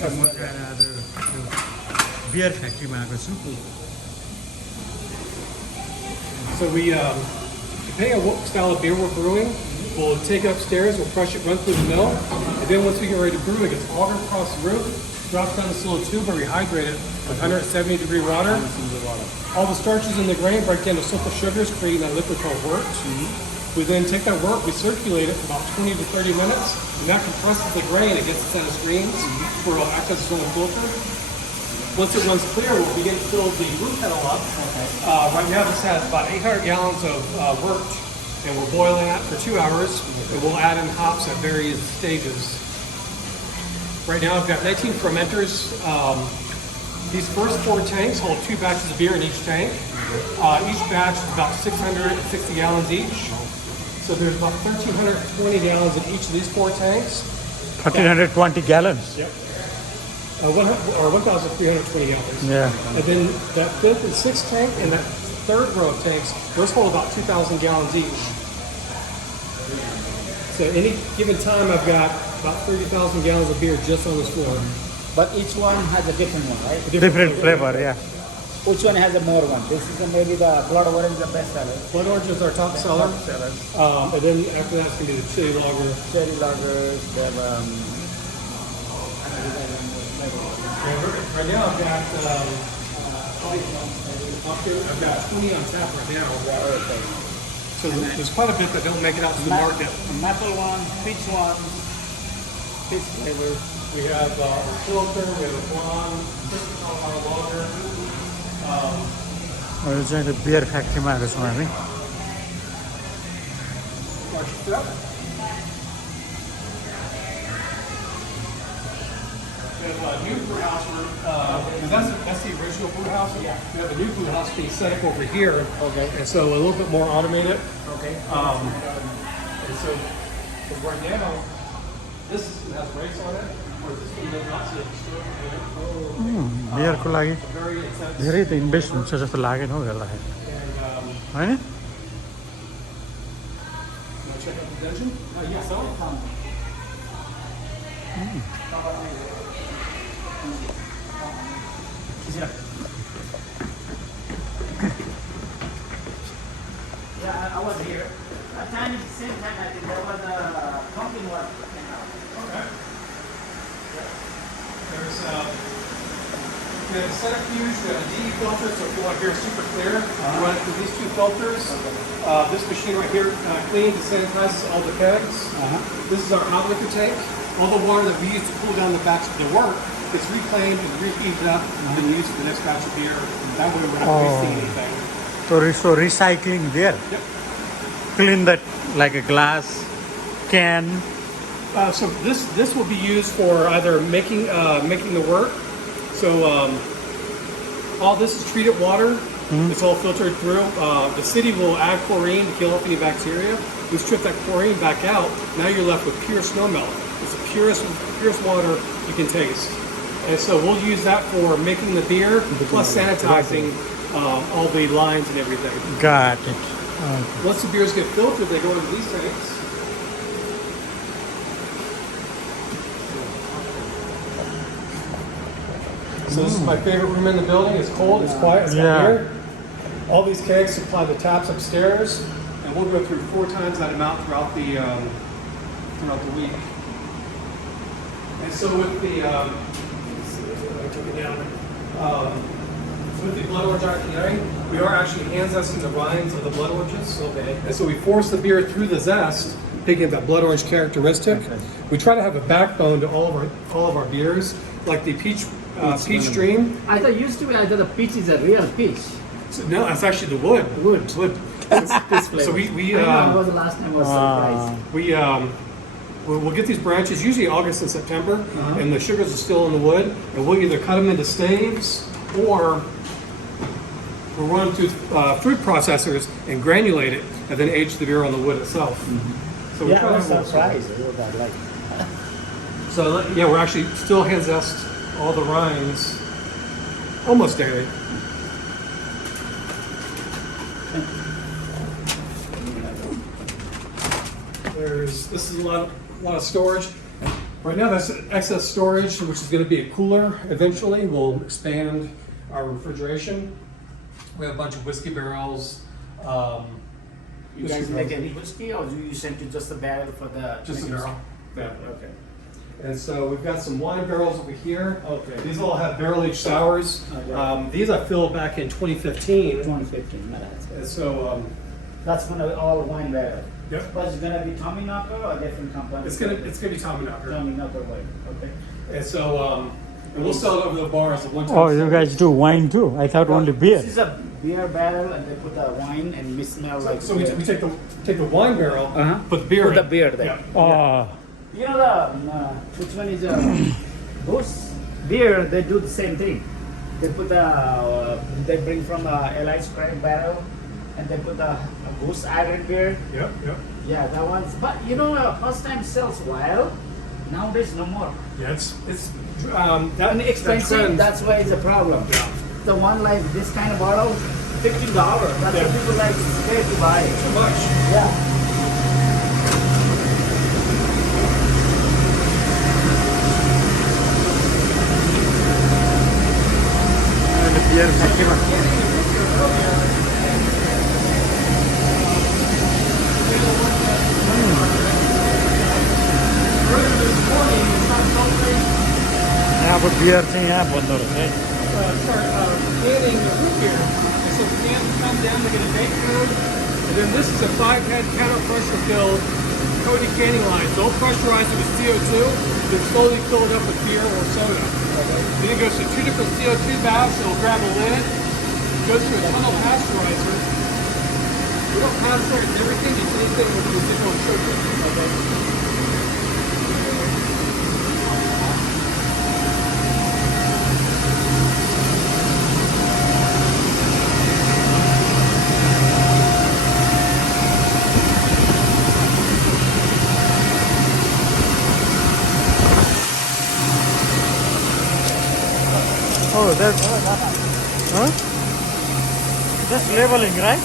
म चाहिँ आज यो बियर फ्याक्ट्रीमा आएको छु So depending on what style of beer we're brewing, we'll take it upstairs, we'll crush it, run through the mill, and then once we get ready to brew, it gets augered across the roof, drops down this little tube, and rehydrate it with 170-degree water. All the starches in the grain break down to simple sugars, creating that liquid called wort. We then take that wort, we circulate it for about 20 to 30 minutes, and that compresses the grain. It gets it down to streams where it'll act as its own filter. Once it runs clear, we'll begin to fill the brew kettle up. Right now, this has about 800 gallons of wort, and we're boiling that for 2 hours, and we'll add in hops at various stages. Right now, I've got 19 fermenters. These first 4 tanks hold 2 batches of beer in each tank. Each batch is about 660 gallons each. So there's about 1,320 gallons in each of these 4 tanks. 1,320 gallons. Yep. 1,320 gallons. Yeah. And then that 5th and 6th tank and that 3rd row of tanks, those hold about 2,000 gallons each. So any given time, I've got about 30,000 gallons of beer just on this floor. But each one has a different one, right? Different flavor, yeah. Which one has a more one? This is maybe the blood orange, the best seller. Blood orange is our top seller. And then after that, it's going to be the chili lager. Cherry lagers, they have Right now, I've got 20 on tap right now. So there's quite a bit that don't make it out to the market. maple one, peach flavor. We have a filter, we have a blonde, crystal Colorado lager. यो चाहिँ त्यो beer फ्याक्ट्रीमा आएको छौँ हामी March 5th. We have a new brew house. That's the original brew house. Yeah. We have a new brew house being set up over here. Okay. And so a little bit more automated. Okay. And so right now, this system has brakes on it. Where this one does not, so you have to stir it in. बियरको लागि Very intense. धेरै त invest हुन्छ जस्तो लागेन हौ यसलाई And होइन wanna check out the engine? Yes, so. Yeah, I was here. At time at the same time, I think there was a pumpkin one. Okay. There's we have a centrifuge, we have a DE filter, so if you want beer super clear, you run it through these 2 filters. This machine right here cleans and sanitizes all the kegs. This is our hot liquor tank. All the water that we use to cool down the batch of the work gets reclaimed and reheated up and used for the next batch of beer. That way we're not wasting anything. So recycling there Yep. clean that like a glass can So this will be used for either making the work. So all this is treated water. It's all filtered through. The city will add chlorine to kill off any bacteria. We strip that chlorine back out. Now you're left with pure snow melt. It's the purest water you can taste. And so we'll use that for making the beer plus sanitizing all the lines and everything. got it Once the beers get filtered, they go into these tanks. So this is my favorite room in the building. It's cold, it's quiet, it's got Yeah. beer. All these kegs supply the taps upstairs, and we'll go through 4 times that amount throughout the week. And so with the let's see, I took it down. With the blood orange IPA, we are actually hand zesting the rinds of the blood oranges. Okay. And so we force the beer through the zest, picking up that blood orange characteristic. We try to have a backbone to all of our beers, like the peach dream. I thought used to be I thought the peach is a real peach. So, no, that's actually the wood. Wood. This flavor. So we I know, I was the last time I was surprised. we'll get these branches usually August and September, and the sugars are still in the wood, and we'll either cut them into staves or we'll run through fruit processors and granulate it, and then age the beer on the wood itself. So we Yeah, try I to was have a little- surprised. So yeah, we're actually still hand zest all the rinds almost daily. This is a lot of storage. Right now, that's excess storage, which is going to be a cooler eventually. We'll expand our refrigeration. We have a bunch of whiskey barrels. You guys make any whiskey, or do you send to just a barrel for the? Just a barrel. Yeah. Okay. And so we've got some wine barrels over here. Okay. These all have barrel aged sours. Okay. These I filled back in 2015. 2015. And so, That's gonna all wine barrel. yep. But it's gonna be Tommy Knocker or different company? It's gonna be Tommy Knocker. Tommy Knocker wine. Okay. And so, and we'll sell it over the bar as a one-time. Oh, you guys do wine too? I thought only beer. This is a beer barrel, and they put the wine and we smell like. So we take the wine barrel, Uh-huh. put the beer Put in. the beer there. Yeah. Oh, You know which one is Goose beer? They do the same thing. They put they bring from Eli's Craig barrel, and they put a Goose Iron beer. Yep, yep. Yeah, that one's. But first time sells well. Nowadays no more. Yeah, it's And expensive. trend- That's why it's a problem. Yeah. The one like this kind of bottle, $15. That's Yeah. what people like scared to buy. too much. Yeah. the beer festival. यहाँ पर beer चाहिँ यहाँ बन्दो रहेछ है Start canning the root beer. And so cans come down, they're going to make food. And then this is a 5-head cattle pressure filled Cody canning line. So it'll pressurize it with CO2, then slowly fill it up with beer or soda. Then it goes to 2 different CO2 baths. It'll grab a lid, goes through a tunnel pasteurizer. We don't pasteurize everything, just anything with residual sugar. Oh, that's huh? Just labeling, right?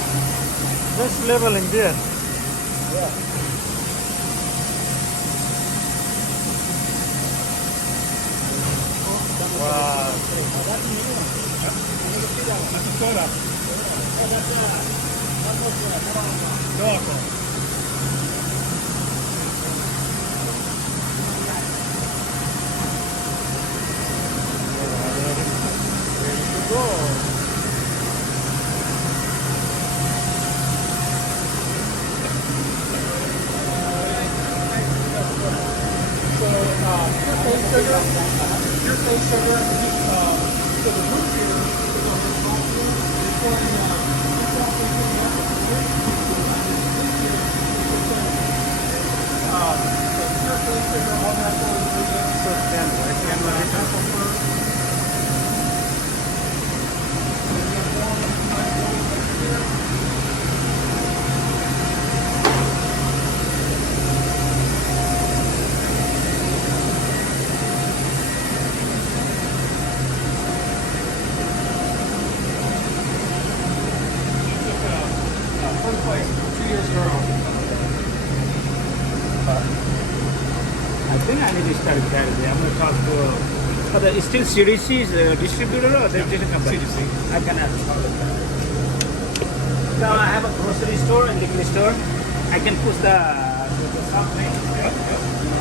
Just labeling beer. Wow. That's a soda. No alcohol. Pure cane sugar. So the root beer is on the top here. It's pure cane sugar, all natural ingredients. So can First place, 2 years in a row. I think I need to start that. I'm going to talk to. But it's still CDC is a distributor or they didn't come back? CDC. I cannot. Now I have a grocery store and liquor store. I can push the something.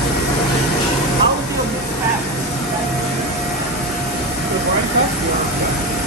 How is your mix pack? The brine cup?